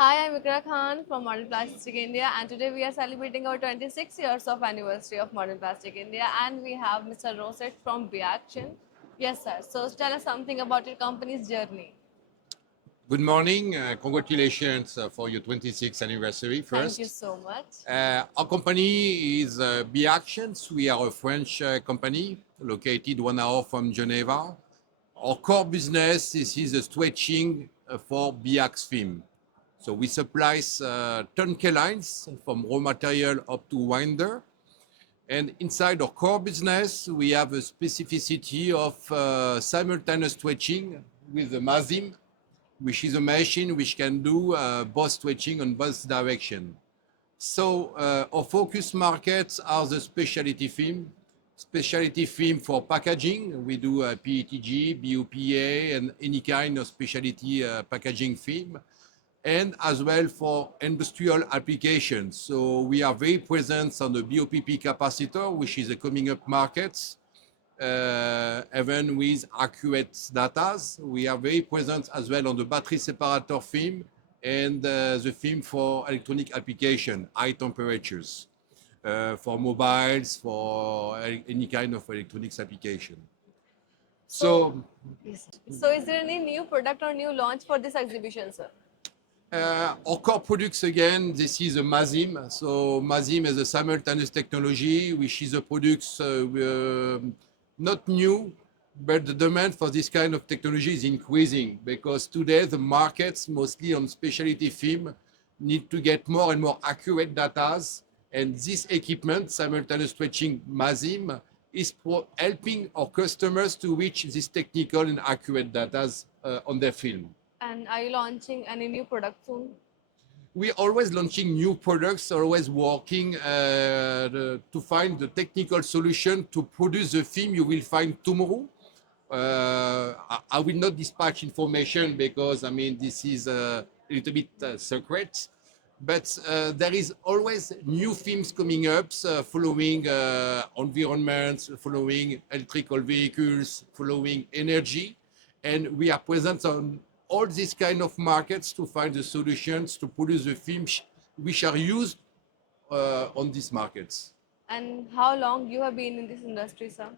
Hi, I'm Ikra Khan from Modern Plastic India, and today we are celebrating our 26 years of anniversary of Modern Plastic India, and we have Mr. Rosset from Biaxion. Yes, sir. So tell us something about your company's journey. Good morning. Congratulations for your 26th anniversary Thank you first. so much. Our company is Biaxion. We are a French company located 1 hour from Geneva. Our core business is a stretching for Biax film. So we supply turnkey lines from raw material up to winder. And inside our core business, we have a specificity of simultaneous stretching with the MAZIM, which is a machine which can do both stretching on both directions. So our focus markets are the specialty film for packaging. We do PETG, BOPA, and any kind of specialty packaging film, and as well for industrial applications. So we are very present on the BOPP capacitor, which is a coming up market. Even with accurate data. We are very present as well on the battery separator film and the film for electronic application, high temperatures, for mobiles, for any kind of electronics application. So is there any new product or new launch for this exhibition, sir? Our core products, again, this is a MAZIM. So MAZIM is a simultaneous technology, which is a product not new, but the demand for this kind of technology is increasing because today the markets, mostly on specialty film, need to get more and more accurate data. And this equipment, simultaneous stretching MAZIM, is helping our customers to reach this technical and accurate data on their film. And are you launching any new product soon? We're always launching new products, always working to find the technical solution to produce the film you will find tomorrow. I will not dispatch information because, I mean, this is a little bit secret. But there is always new films coming up following environments, following electrical vehicles, following energy. And we are present on all these kind of markets to find the solutions to produce the films which are used on these markets. And how long you have been in this industry, sir?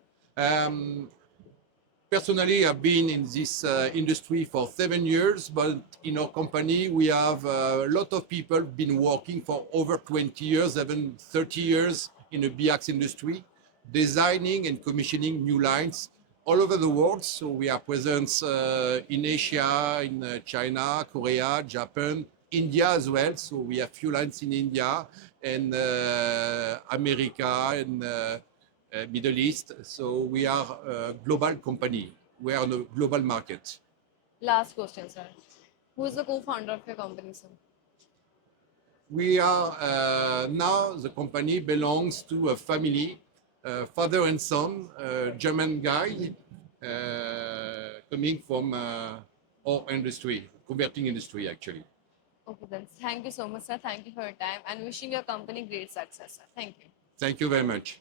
Personally, I've been in this industry for 7 years, but in our company, we have a lot of people been working for over 20 years, even 30 years in the BX industry, designing and commissioning new lines all over the world. So we are present in Asia, in China, Korea, Japan, India as well. So we have few lines in India and America and Middle East. So we are a global company. We are on a global market. Last question, sir. Who is the co-founder of your company, sir? We are now, the company belongs to a family, father and son, German guy, coming from our industry, converting industry actually. Okay, then. Thank you so much, sir. Thank you for your time and wishing your company great success, sir. Thank you. Thank you very much.